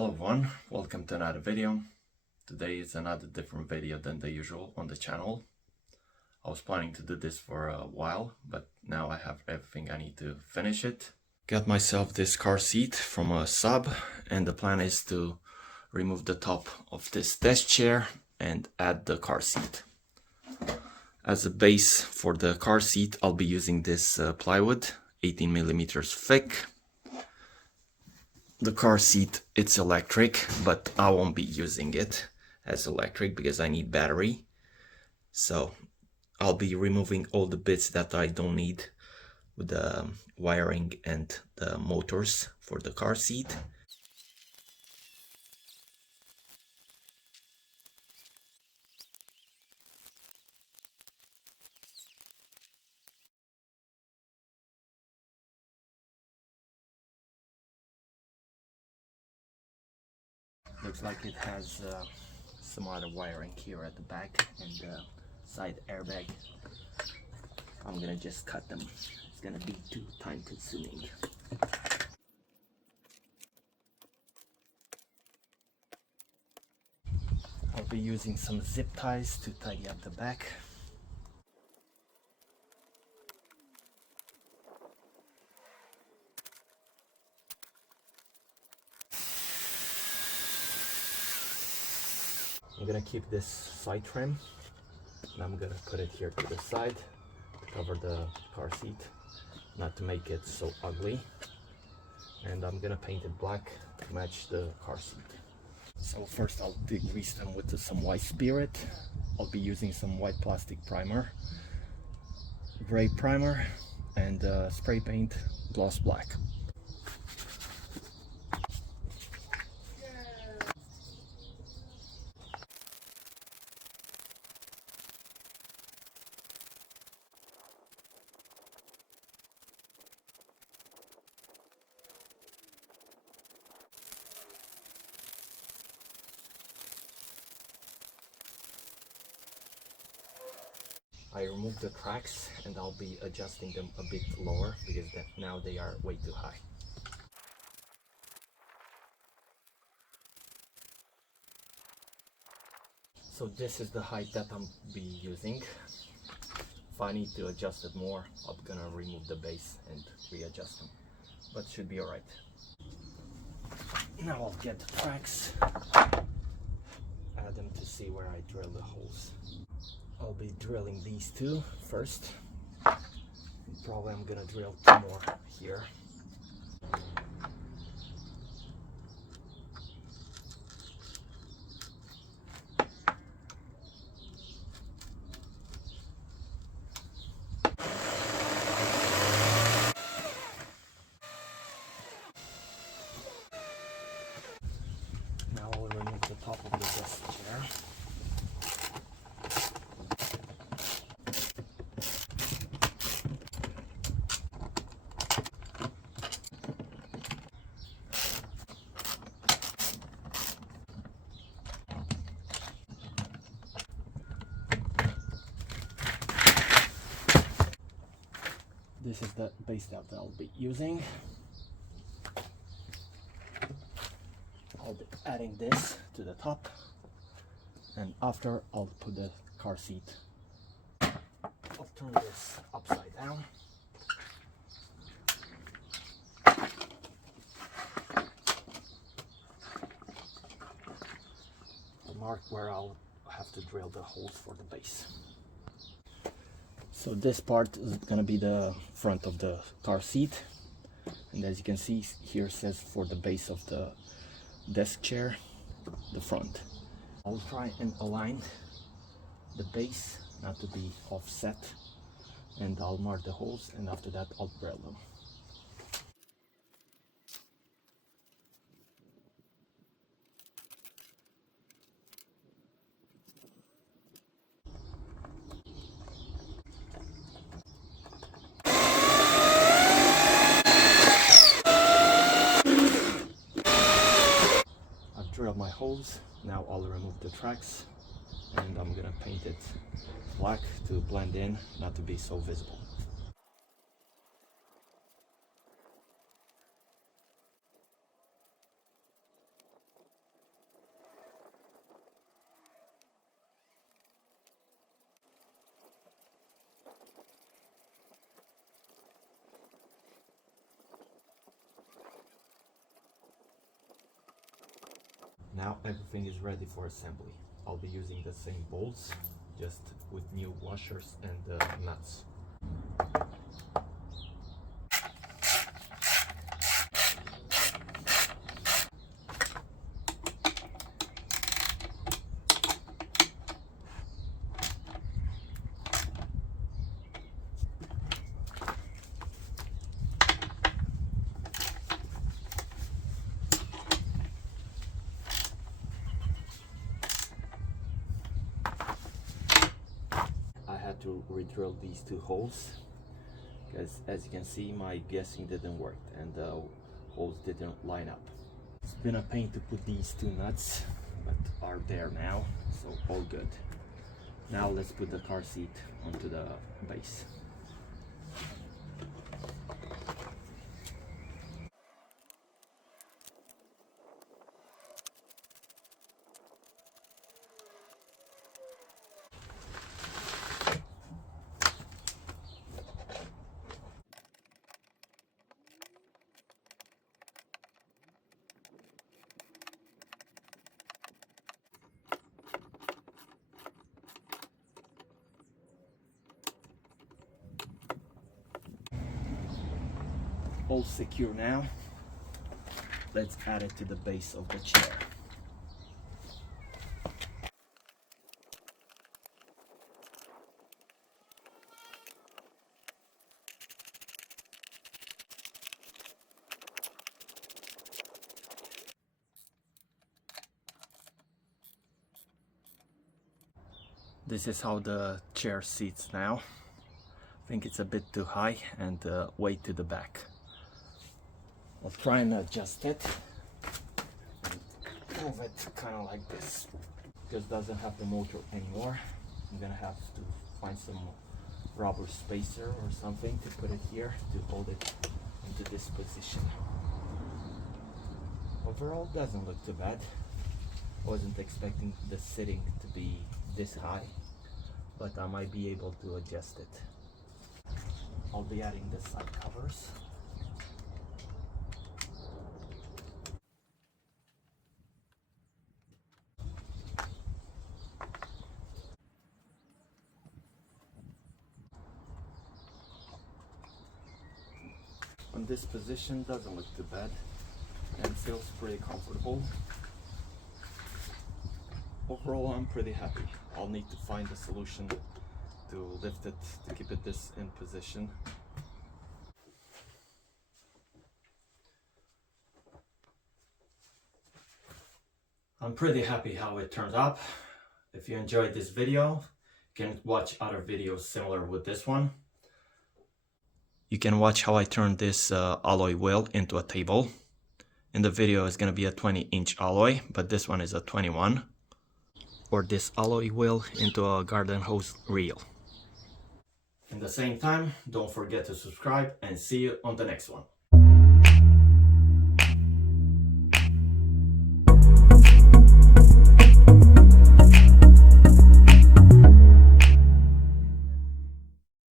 Hello everyone, welcome to another video. Today is another different video than the usual on the channel. I was planning to do this for a while, but now I have everything I need to finish it. Got myself this car seat from a Saab, and the plan is to remove the top of this desk chair and add the car seat. As a base for the car seat, I'll be using this plywood, 18 millimeters thick. The car seat, it's electric, but I won't be using it as electric because I need battery. So I'll be removing all the bits that I don't need with the wiring and the motors for the car seat. Looks like it has some other wiring here at the back and the side airbag. I'm gonna just cut them. It's gonna be too time consuming. I'll be using some zip ties to tidy up the back. I'm gonna keep this side trim and I'm gonna put it here to the side to cover the car seat, not to make it so ugly. And I'm gonna paint it black to match the car seat. So first I'll degrease them with some white spirit. I'll be using some white plastic primer, gray primer, and spray paint gloss black. I removed the tracks and I'll be adjusting them a bit lower because now they are way too high. So this is the height that I'm be using. If I need to adjust it more, I'm gonna remove the base and readjust them, but should be alright. Now I'll get the tracks, add them to see where I drill the holes. I'll be drilling these two first. Probably I'm gonna drill two more here. Now I'll remove the top of the desk chair. This is the base that I'll be using. I'll be adding this to the top, and after I'll put the car seat. I'll turn this upside down. I'll mark where I'll have to drill the holes for the base. So this part is gonna be the front of the car seat, and as you can see here it says for the base of the desk chair, the front. I'll try and align the base not to be offset, and I'll mark the holes, and after that I'll drill them. Drill my holes. Now I'll remove the tracks and I'm gonna paint it black to blend in, not to be so visible. now everything is ready for assembly. I'll be using the same bolts, just with new washers and nuts. To re-drill these two holes because, as you can see, my guessing didn't work and the holes didn't line up. It's been a pain to put these two nuts, but are there now, so all good. Now let's put the car seat onto the base. All secure now. Let's add it to the base of the chair. This is how the chair sits now. I think it's a bit too high and way to the back. I'll try and adjust it and move it kind of like this. Because it doesn't have the motor anymore. I'm gonna have to find some rubber spacer or something to put it here to hold it into this position. Overall, doesn't look too bad. Wasn't expecting the sitting to be this high, but I might be able to adjust it. I'll be adding the side covers. On this position, doesn't look too bad and feels pretty comfortable. Overall, I'm pretty happy. I'll need to find a solution to lift it, to keep it this in position. I'm pretty happy how it turned out. If you enjoyed this video, you can watch other videos similar with this one. You can watch how I turned this alloy wheel into a table. In the video it's going to be a 20-inch alloy, but this one is a 21. Or this alloy wheel into a garden hose reel. In the same time, don't forget to subscribe and see you on the next one.